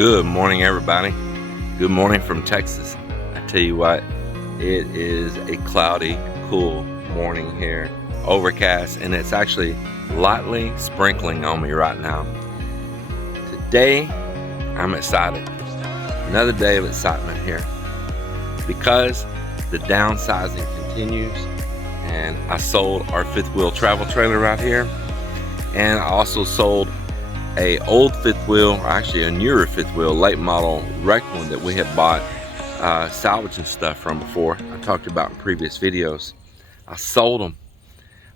Good morning, everybody. Good morning from Texas. I tell you what, it is a cloudy, cool morning here, overcast, and it's actually lightly sprinkling on me right now. Today, I'm excited. Another day of excitement here because the downsizing continues, and I sold our fifth wheel travel trailer right here, and I also sold a old fifth wheel, or actually a newer fifth wheel, late model wrecked one that we had bought salvaging stuff from before. I talked about in previous videos. I sold them,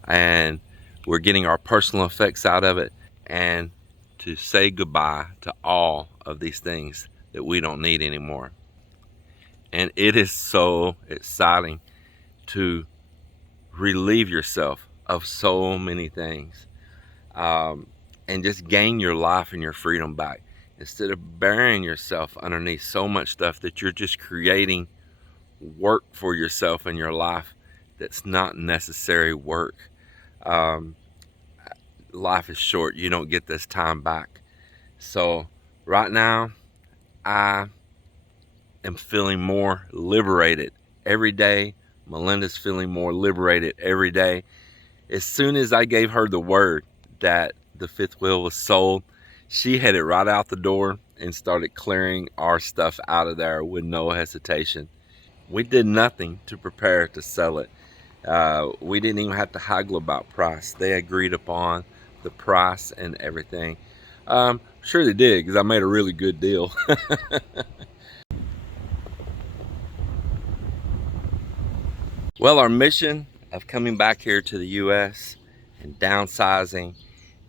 and we're getting our personal effects out of it, and to say goodbye to all of these things that we don't need anymore. And it is so exciting to relieve yourself of so many things. And just gain your life and your freedom back, instead of burying yourself underneath so much stuff that you're just creating work for yourself in your life that's not necessary work. Life is short. You don't get this time back. So right now I am feeling more liberated every day. Melinda's feeling more liberated every day. As soon as I gave her the word that the fifth wheel was sold, she headed right out the door and started clearing our stuff out of there with no hesitation. We did nothing to prepare to sell it. We didn't even have to haggle about price. They agreed upon the price and everything. Sure they did, because I made a really good deal. Well, our mission of coming back here to the US and downsizing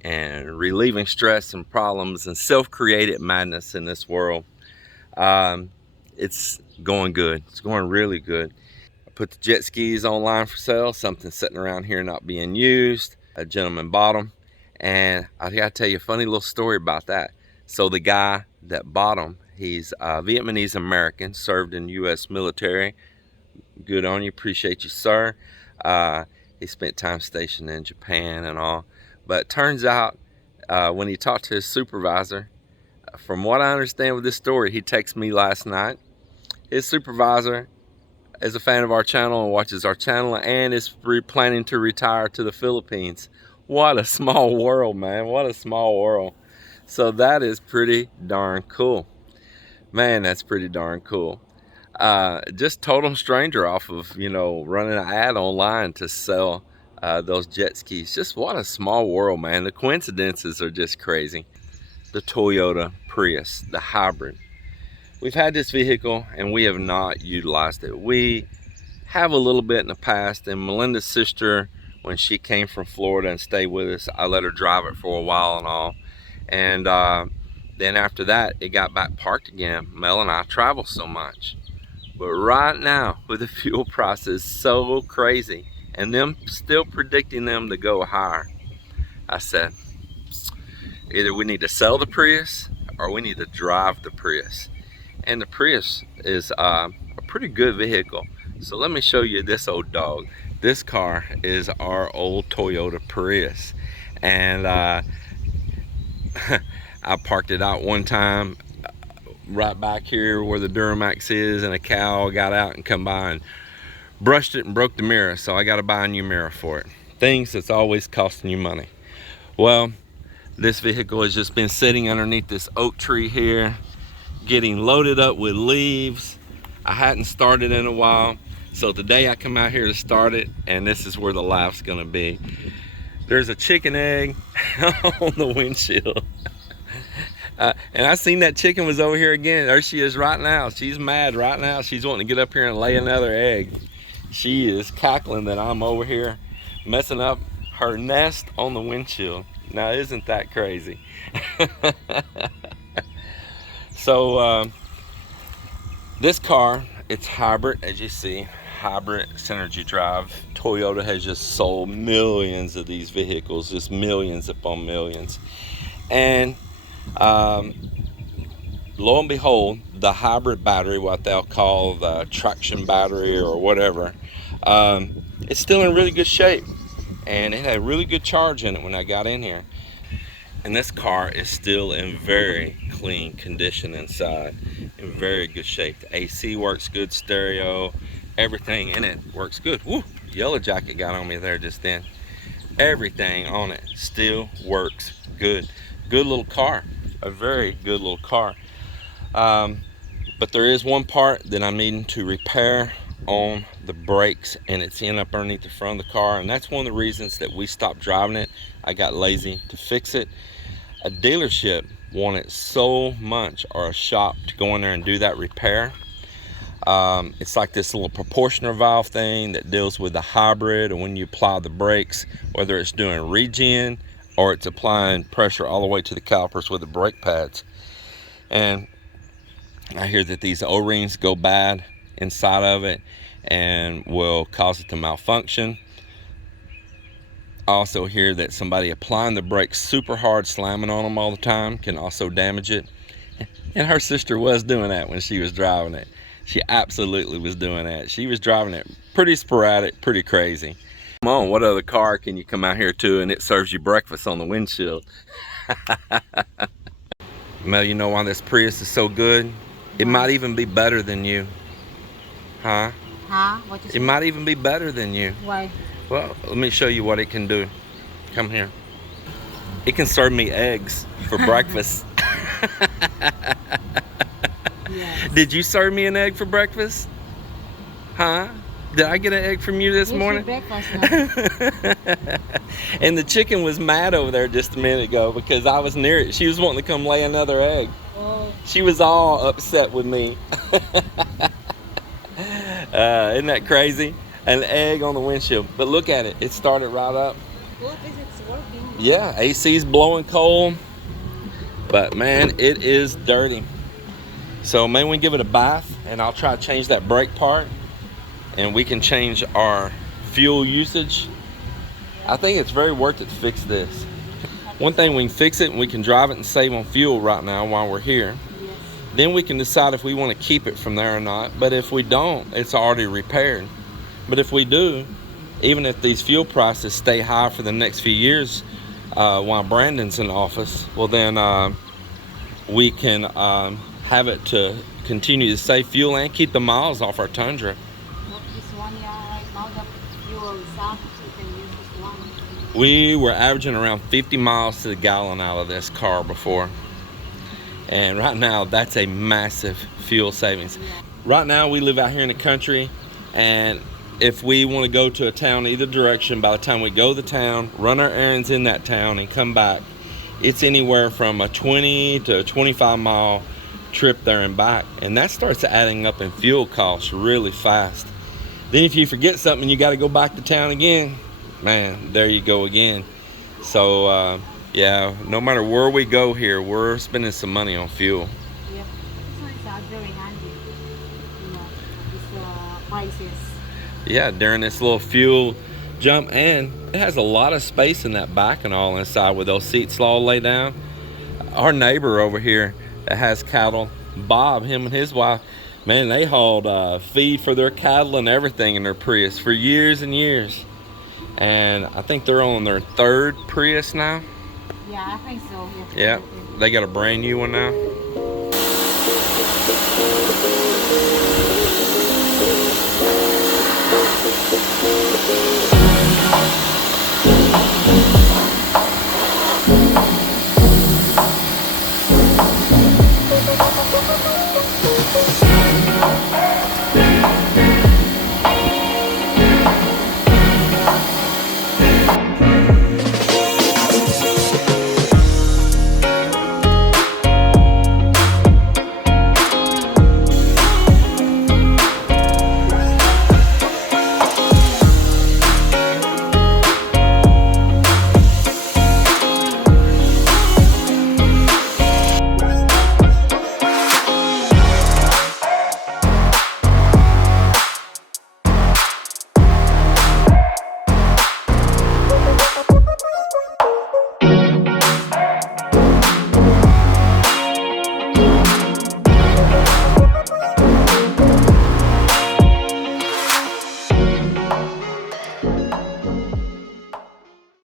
and relieving stress and problems and self-created madness in this world, it's going good. It's going really good. I put the jet skis online for sale, something sitting around here not being used. A gentleman bought them, and I gotta tell you a funny little story about that. So the guy that bought them, he's Vietnamese American, served in US military. Good on you, appreciate you, sir. He spent time stationed in Japan and all. But it turns out, when he talked to his supervisor, from what I understand with this story, he texted me last night. His supervisor is a fan of our channel and watches our channel, and is planning to retire to the Philippines. What a small world, man. What a small world. So that is pretty darn cool. Man, that's pretty darn cool. Just total stranger off of, running an ad online to sell those jet skis. Just what a small world, man. The coincidences are just crazy. The Toyota Prius, the hybrid. We've had this vehicle and we have not utilized it. We have a little bit in the past, and Melinda's sister, when she came from Florida and stayed with us, I let her drive it for a while and all. And then after that, it got back parked again. Mel and I travel so much. But right now, with the fuel prices so crazy, and them still predicting them to go higher, I said, either we need to sell the Prius or we need to drive the Prius. And the Prius is a pretty good vehicle. So let me show you this old dog. This car is our old Toyota Prius. And I parked it out one time right back here where the Duramax is, and a cow got out and come by and brushed it and broke the mirror, so I got to buy a new mirror for it. Things that's always costing you money. Well, this vehicle has just been sitting underneath this oak tree here, getting loaded up with leaves. I hadn't started in a while, so today I come out here to start it, and this is where the laugh's gonna be. There's a chicken egg on the windshield. And I seen that chicken was over here again. There she is right now. She's mad right now. She's wanting to get up here and lay another egg. She is cackling that I'm over here messing up her nest on the windshield. Now, isn't that crazy? So this car, it's hybrid, as you see, hybrid Synergy drive. Toyota has just sold millions of these vehicles, just millions upon millions. And lo and behold, the hybrid battery, what they'll call the traction battery or whatever, it's still in really good shape, and it had really good charge in it when I got in here. And this car is still in very clean condition inside, in very good shape. The AC works good, stereo, everything in it works good. Woo! Yellow jacket got on me there just then. Everything on it still works good. Good little car, a very good little car. But there is one part that I'm needing to repair on the brakes, and it's in up underneath the front of the car, and that's one of the reasons that we stopped driving it. I got lazy to fix it. A dealership wanted so much, or a shop, to go in there and do that repair. It's like this little proportioner valve thing that deals with the hybrid, and when you apply the brakes, whether it's doing regen or it's applying pressure all the way to the calipers with the brake pads. And I hear that these O-rings go bad inside of it and will cause it to malfunction. I also hear that somebody applying the brakes super hard, slamming on them all the time, can also damage it. And her sister was doing that when she was driving it. She absolutely was doing that. She was driving it pretty sporadic, pretty crazy. Come on, what other car can you come out here to and it serves you breakfast on the windshield? Mel, you know why this Prius is so good? It might even be better than you. Huh? Huh? What you say? It might even be better than you. Why? Well, let me show you what it can do. Come here. It can serve me eggs for breakfast. Yes. Did you serve me an egg for breakfast? Huh? Did I get an egg from you this morning? Breakfast And the chicken was mad over there just a minute ago because I was near it. She was wanting to come lay another egg. Oh. She was all upset with me. Isn't that crazy? An egg on the windshield. But look at it. It started right up. What is it working? Yeah, AC's blowing cold. But man, it is dirty. So maybe we can give it a bath, and I'll try to change that brake part, and we can change our fuel usage. I think it's very worth it to fix this. One thing, we can fix it and we can drive it and save on fuel right now while we're here. Yes. Then we can decide if we want to keep it from there or not. But if we don't, it's already repaired. But if we do, even if these fuel prices stay high for the next few years while Brandon's in office, well then we can have it to continue to save fuel and keep the miles off our Tundra. This one, yeah, right now the fuel is up, so you can use this one. We were averaging around 50 miles to the gallon out of this car before. And right now, that's a massive fuel savings. Yeah. Right now, we live out here in the country, and if we want to go to a town either direction, by the time we go to the town, run our errands in that town, and come back, it's anywhere from a 20 to 25 mile trip there and back, and that starts adding up in fuel costs really fast. Then if you forget something, you got to go back to town again, man, there you go again. So yeah, no matter where we go here, we're spending some money on fuel. Yep. So it's very handy, you know, these prices. Yeah, during this little fuel jump, and it has a lot of space in that back and all inside with those seats all laid down. Our neighbor over here that has cattle, Bob, him and his wife, man, they hauled feed for their cattle and everything in their Prius for years and years. And I think they're on their third Prius now. Yeah, I think so. Yeah, they got a brand new one now.